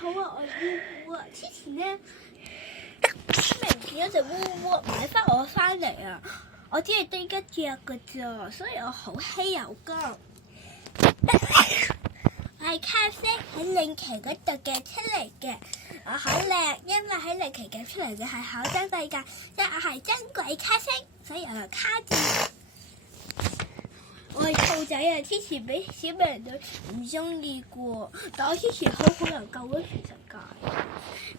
好啊，我烏烏啊！之前咧，明見咗隻烏烏買翻嚟啊！我只係得一隻㗎咋，所以我好稀有㗎。我係卡西喺領奇嗰度夾出嚟嘅，我好靚，因為喺領奇夾出嚟嘅係口真世界，即係我係珍貴卡西，所以我有卡字。我係兔仔啊！之前俾小美人隊唔中意過，但我之前好能救咗全世界，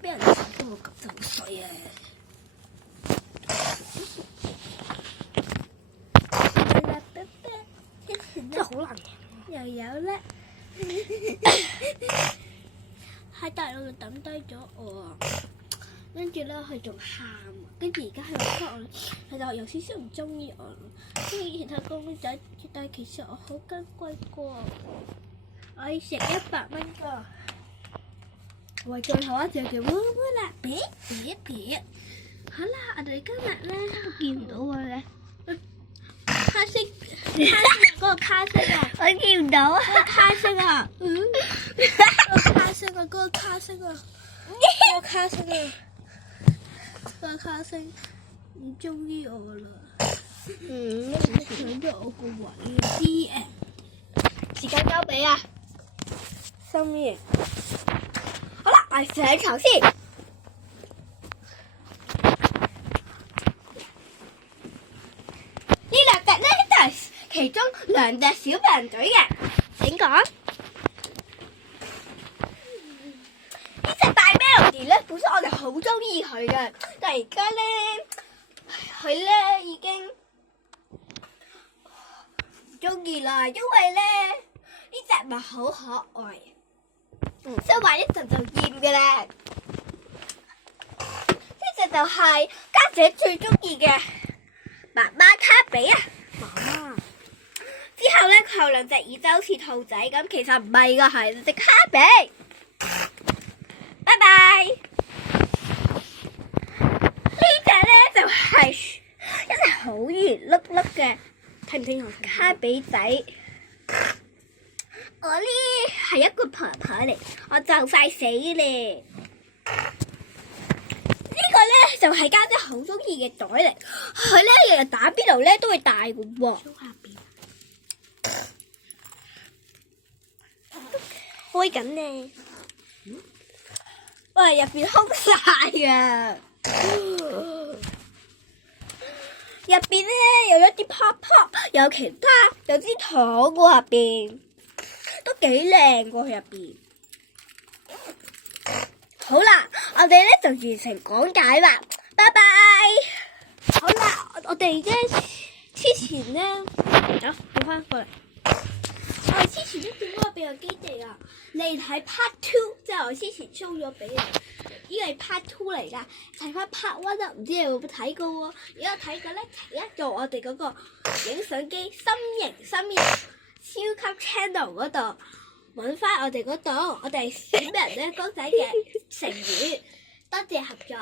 俾人哋成日我咁就好衰啊！真係好難贏，又有咧喺大陸度抌低咗我啊！跟住咧佢仲喊，跟住而家喺度哭我，其實有少少唔中意我，中意其他公仔，但係其實我好珍貴過，我要食100蚊㗎。為最後一隻叫烏烏啦，別，好啦，我哋今日咧見唔到我咧，卡色嗰個卡色啊，我見唔到啊，嗰個卡色啊，嗰個卡色啊，嗰個卡色啊，嗰個卡色啊。個卡星唔中意我啦，搶咗我個位啲時間交俾啊，心怡。好啦，我上床先。呢兩隻咧都係其中2隻小美人隊嘅，點講？咧本身我哋好中意佢嘅，但係而家咧佢咧已經唔中意啦，因為咧呢隻咪好可愛，所以玩一陣就厭嘅啦。呢隻就係家姐最中意嘅媽媽卡比啊！媽媽之後咧佢有2隻耳仔好似兔仔咁，其實唔係噶，係隻卡比。拜拜！呢隻咧就係一隻好圓碌碌嘅，睇唔清楚卡比仔。我呢係一個婆婆嚟，我就快死咧。呢個咧就係家姐好中意嘅袋嚟，佢咧日日打邊爐咧都會帶嘅喎。開緊呢。喂，入邊空晒啊！入邊咧有一啲泡泡，有其他有支糖喎，入邊都幾靚喎，入邊。好啦，我哋咧就完成講解啦，拜拜。好啦，我哋咧之前咧，走翻過嚟。我哋之前都見過個秘密基地啊！你睇 Part 2，即係我之前 show 咗俾你，呢個係 Part 2嚟㗎。睇翻 Part 1啊，唔知你有冇睇過喎？如果睇過咧，提一做我哋嗰個影相機心形超級 channel 嗰度揾翻我哋嗰度，我哋小美人咧公仔嘅成員，多謝合作。